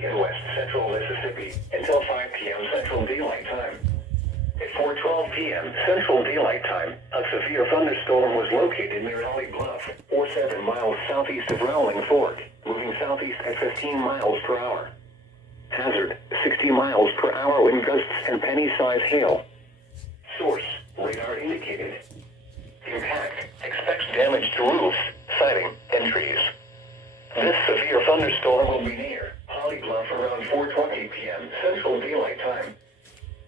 County in west central Mississippi until 5 p.m. Central Daylight Time. At 4:12 p.m. Central Daylight Time, a severe thunderstorm was located near Holly Bluff, or 7 miles southeast of Rowling Fork, moving southeast at 15 miles per hour. Hazard, 60 miles per hour wind gusts and penny-size hail. Source, radar indicated. Impact, expects damage to roofs, siding, and trees. This severe thunderstorm will be near Holly Bluff around 4:20 p.m. Central Daylight Time.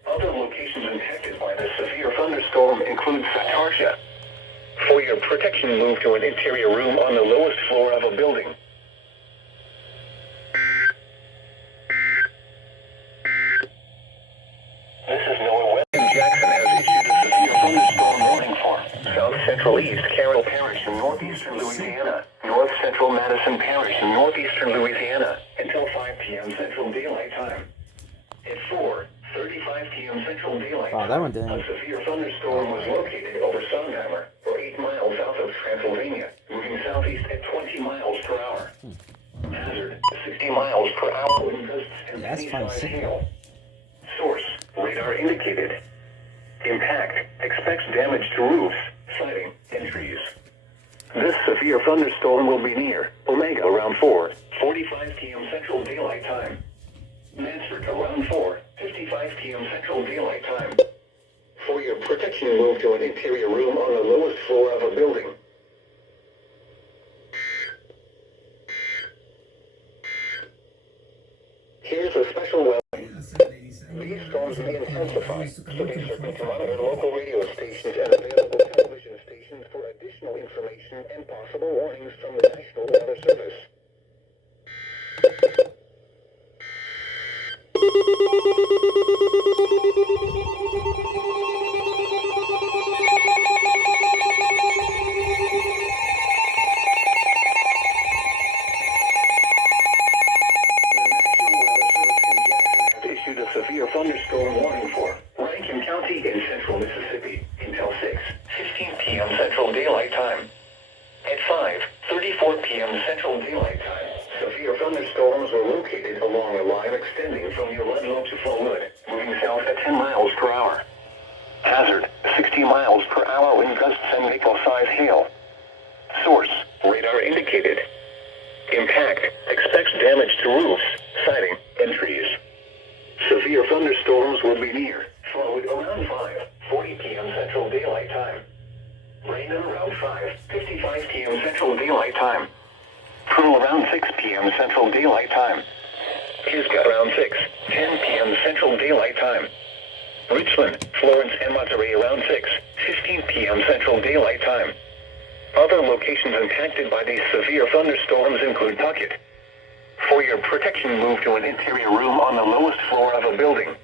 Other locations impacted by the severe thunderstorm include Satarsha. For your protection, move to an interior room on the lowest floor of a building. This is NOAA Weather. Jackson has issued a severe thunderstorm warning for South Central East Carroll Parish in northeastern Louisiana, North Central Madison Parish in northeastern Louisiana, until 5 p.m. Central Daylight Time. At 4:35 p.m. Central Daylight Time, a severe thunderstorm was located over Songheimer, or 8 miles south of Transylvania, moving southeast at 20 miles per hour. Hazard, 60 miles per hour wind gusts and penny-sized hail. Source, radar indicated. Impact, expects damage to roofs, siding, and trees. This severe thunderstorm will be near Omega around 4:45 p.m. Central Daylight Time. Mansford around 4:55 p.m. Central Daylight Time. For your protection, move to an interior room on the lowest floor of a building. Here's a special weather. These storms may intensify, so be certain to monitor local radio stations and available television stations for additional information and possible warnings from the National Weather Service. Severe thunderstorm warning for Rankin County in central Mississippi until 6:15 p.m. Central Daylight Time. At 5:34 p.m. Central Daylight Time, severe thunderstorms were located along a line extending from near Ludlow to Fullwood, moving south at 10 miles per hour. Hazard, 60 miles per hour wind gusts and maple-size hail. Source, radar indicated. Impact, expects damage to roofs, siding, and trees. Severe thunderstorms will be near Fullwood around 5:40 p.m. Central Daylight Time. Raynham around 5:55 p.m. Central Daylight Time. Pearl around 6 p.m. Central Daylight Time. Pisgah around 6:10 p.m. Central Daylight Time. Richland, Florence, and Monterey around 6:15 p.m. Central Daylight Time. Other locations impacted by these severe thunderstorms include Puckett. For your protection, move to an interior room on the lowest floor of a building.